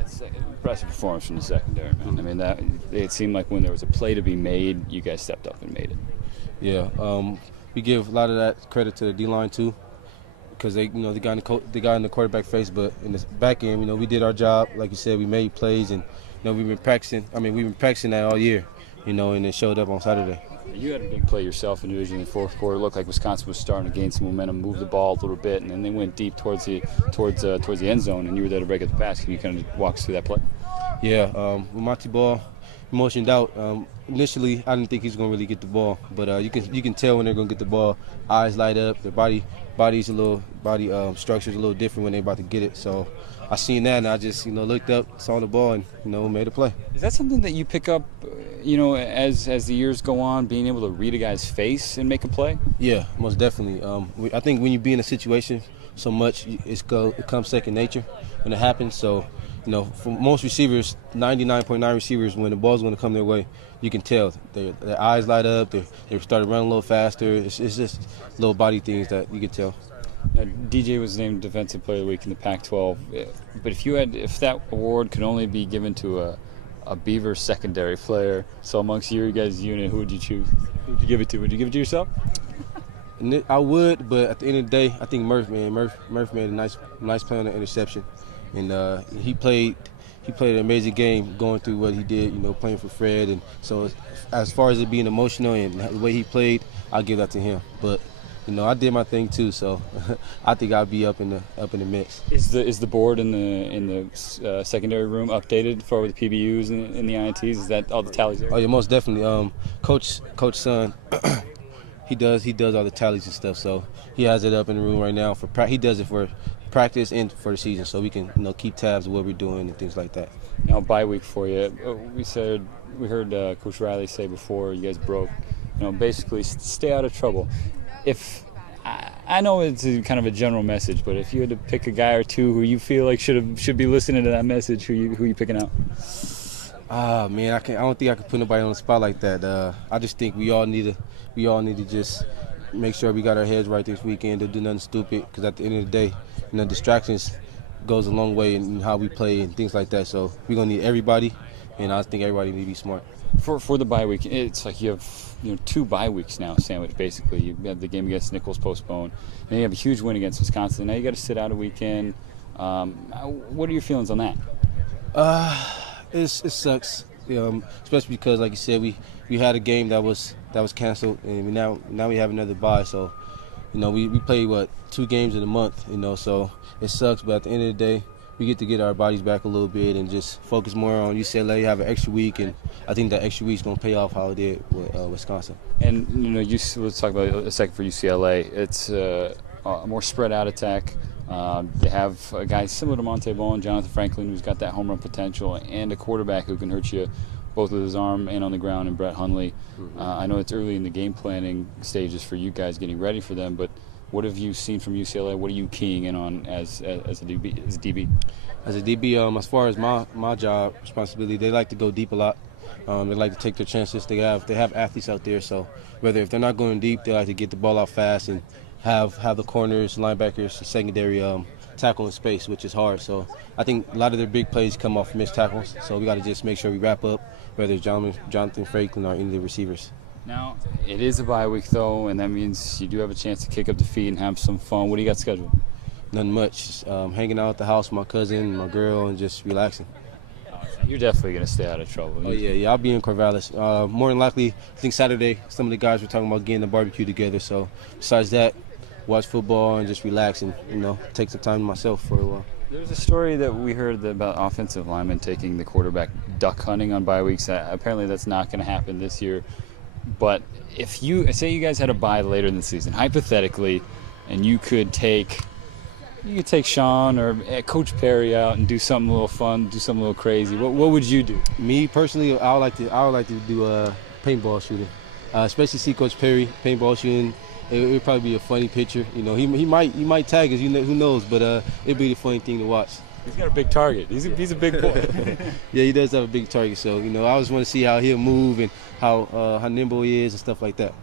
That's an impressive performance from the secondary, man. I mean, it seemed like when there was a play to be made, you guys stepped up and made it. Yeah, we give a lot of that credit to the D-line too, because they got in the quarterback face. But in the back end, we did our job. Like you said, we made plays, and we've been practicing. We've been practicing that all year, and it showed up on Saturday. You had a big play yourself in Division in the fourth quarter. It looked like Wisconsin was starting to gain some momentum, move the ball a little bit, and then they went deep towards the end zone, and you were there to break up the pass. Can you kind of walk us through that play? Yeah, with Monty Ball motioned out. Initially, I didn't think he was going to really get the ball, but you can tell when they're going to get the ball. Eyes light up, their body structure's a little different when they're about to get it. So I seen that, and I just looked up, saw the ball, and made a play. Is that something that you pick up, as the years go on, being able to read a guy's face and make a play? Yeah, most definitely. I think when you be in a situation so much, it comes second nature when it happens. So, for most receivers, 99.9 receivers, when the ball's going to come their way, you can tell their eyes light up. They start running a little faster. It's just little body things that you can tell. Now, DJ was named Defensive Player of the Week in the Pac-12. But if that award could only be given to a Beavers secondary player, so amongst your guys' unit, who would you choose? Who would you give it to? Would you give it to yourself? I would, but at the end of the day, I think Murph made a nice play on the interception, and he played an amazing game going through what he did, playing for Fred. And so as far as it being emotional and the way he played, I'll give that to him. But I did my thing too, so I think I'll be up in the mix. Is the board in the secondary room updated for the PBUs and the INTs? Is that all the tallies there? Oh yeah, most definitely. Coach Son, he does all the tallies and stuff. So he has it up in the room right now he does it for practice and for the season, so we can keep tabs of what we're doing and things like that. Now, bye week for you. We heard Coach Riley say before you guys broke, basically stay out of trouble. If I know it's kind of a general message, but if you had to pick a guy or two who you feel like should be listening to that message, who you picking out? Man, I don't think I can put nobody on the spot like that. I just think we all need to just make sure we got our heads right this weekend. Don't do nothing stupid, because at the end of the day, distractions goes a long way in how we play and things like that. So we're gonna need everybody, and I think everybody need to be smart. For the bye week, it's like you have 2 bye weeks now sandwiched basically. You have the game against Nichols postponed, and you have a huge win against Wisconsin. Now you got to sit out a weekend. What are your feelings on that? It sucks, especially because, like you said, we had a game that was canceled, and now we have another bye. So we play 2 games in a month, so it sucks. But at the end of the day, we get to get our bodies back a little bit and just focus more on UCLA, have an extra week, and I think that extra week's going to pay off how it did with Wisconsin. And, let's talk about a second for UCLA. It's a more spread out attack. They have a guy similar to Monte Ball, Jonathan Franklin, who's got that home run potential, and a quarterback who can hurt you both with his arm and on the ground, and Brett Hundley. I know it's early in the game planning stages for you guys getting ready for them, but what have you seen from UCLA? What are you keying in on as a DB? As a DB, as far as my job responsibility, they like to go deep a lot. They like to take their chances. They have athletes out there, so if they're not going deep, they like to get the ball out fast and have the corners, linebackers, secondary tackle in space, which is hard. So I think a lot of their big plays come off missed tackles. So we got to just make sure we wrap up, whether it's Jonathan Franklin or any of the receivers. Now, it is a bye week, though, and that means you do have a chance to kick up the feet and have some fun. What do you got scheduled? Nothing much. Just, hanging out at the house with my cousin, my girl, and just relaxing. You're definitely going to stay out of trouble. Oh, yeah, I'll be in Corvallis. More than likely, I think Saturday, some of the guys were talking about getting a barbecue together. So besides that, watch football and just relax and, take some time to myself for a while. There's a story that we heard about offensive linemen taking the quarterback duck hunting on bye weeks. Apparently that's not going to happen this year. But if say you guys had a bye later in the season, hypothetically, and you could take Sean or Coach Perry out and do something a little fun, do something a little crazy, what would you do? Me personally, I would like to do paintball shooting, especially see Coach Perry paintball shooting. It would probably be a funny picture. He might tag us. Who knows? But it'd be the funny thing to watch. He's got a big target. He's a big boy. Yeah, he does have a big target. So I just want to see how he'll move and how nimble he is and stuff like that.